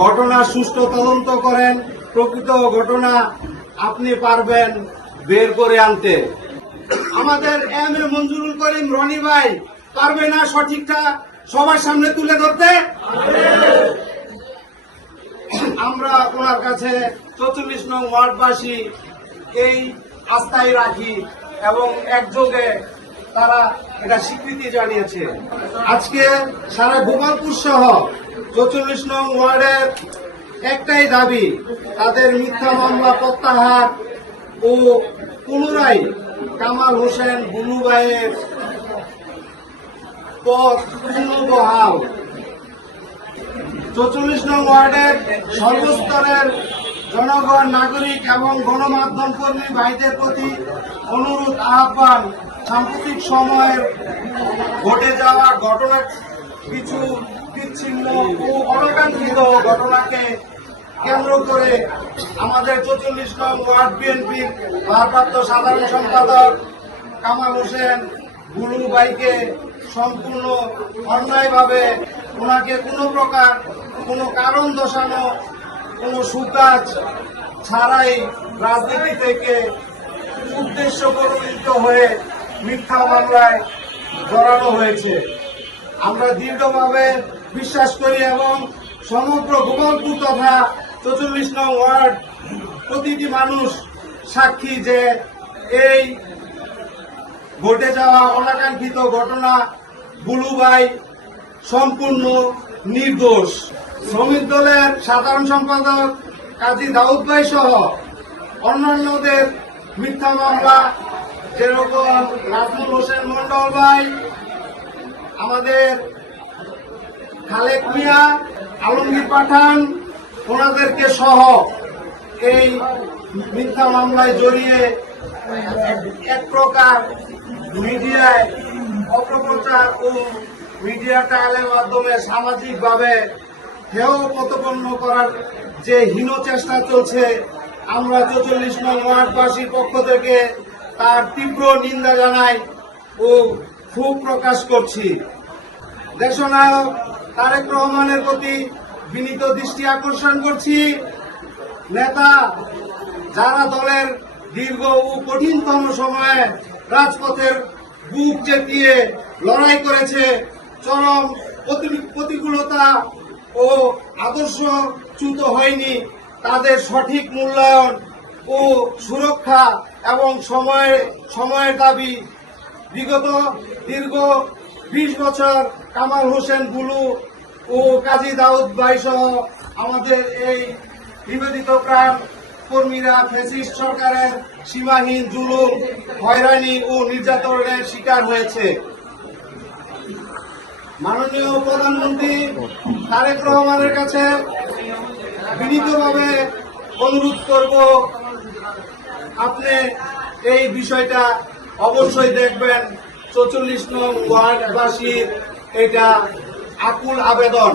ঘটনা সুষ্ঠু তদন্ত করেন, প্রকৃত ঘটনা আপনি পারবেন বের করে আনতে। আমাদের এম এ মঞ্জুরুল করিম রনি ভাই পারবে না সঠিকটা সবার সামনে তুলে ধরতে? আমরা ওনার কাছে 44 নং ওয়ার্ডবাসী এই আস্থায় রাখি এবং একযোগে তারা এটা স্বীকৃতি জানিয়েছে। আজকে সারা গোপালপুর সহ 44 নং ওয়ার্ডের একটাই দাবি, তাদের মিথ্যা মামলা প্রত্যাহার ও পুনরায় কামাল হোসেন বুলু ভাইয়ের পদ পুনর্বহাল। 44 নং ওয়ার্ডের সর্বস্তরের জনগণ, নাগরিক এবং গণমাধ্যম কর্মী ভাইদের প্রতি অনুরোধ, আহ্বান, সাম্প্রতিক সময়ের ঘটে যাওয়া ঘটনা, কিছু বিচ্ছিন্ন ও অনাকাঙ্ক্ষিত ঘটনাকে কেন্দ্র করে আমাদের 44 নং ওয়ার্ড বিএনপির ভারপ্রাপ্ত সাধারণ সম্পাদক কামাল হোসেন বুলু ভাইকে সম্পূর্ণ অন্যায়ভাবে ওনাকে কোনো প্রকার কোনো কারণ দর্শানো, কোনো সুকাজ ছাড়াই রাজনীতি থেকে উদ্দেশ্য প্রণোদিত হয়ে মিথ্যা মামলায় জড়ানো হয়েছে। আমরা দৃঢ়ভাবে বিশ্বাস করি এবং সমগ্র গোপালপুর তথা 44 নং ওয়ার্ড প্রতিটি মানুষ সাক্ষী যে এই ঘটে যাওয়া অনাকাঙ্ক্ষিত ঘটনা বুলু ভাই সম্পূর্ণ নির্দোষ। শ্রমিক দলের সাধারণ সম্পাদক কাজী দাউদ ভাই সহ অন্যান্যদের মিথ্যা মামলা, যেরকম নাজমুল হোসেন মন্ডল ভাই, আমাদের খালেক মিয়া, আলমগীর পাঠান, ওনাদেরকে সহ এই মিথ্যা মামলায় জড়িয়ে এক প্রকার মিডিয়ায় অপপ্রচার ও মিডিয়া ট্রায়ালের মাধ্যমে সামাজিকভাবে হেয় প্রতিপন্ন করার যে হীন চেষ্টা চলছে, আমরা 44 নং ওয়ার্ডবাসীর পক্ষ থেকে তার তীব্র নিন্দা জানাই ও ক্ষোভ প্রকাশ করছি। দেশনায়ক তারেক রহমানের প্রতি বিনীত দৃষ্টি আকর্ষণ করছি। নেতা যারা দলের দীর্ঘ ও কঠিনতম সময়ে রাজপথের বুক চেপিয়ে লড়াই করেছে, চরম প্রতিকূলতা ও আদর্শচ্যুত হয়নি, তাদের সঠিক মূল্যায়ন ও সুরক্ষা এবং সময়ের দাবি। বিগত দীর্ঘ 20 বছর কামাল হোসেন বুলু ও কাজী দাউদ ভাই সহ আমাদের এই নিবেদিত প্রাণ কর্মীরা ফ্যাসিস্ট সরকারের সীমাহীন জুলুম, হয়রানি ও নির্যাতনের শিকার হয়েছে। মাননীয় প্রধানমন্ত্রী তারেক রহমানের কাছে বিনীতভাবে অনুরোধ করব, আপনি এই বিষয়টা অবশ্যই দেখবেন। 44 নং ওয়ার্ডবাসীর এটা আকুল আবেদন।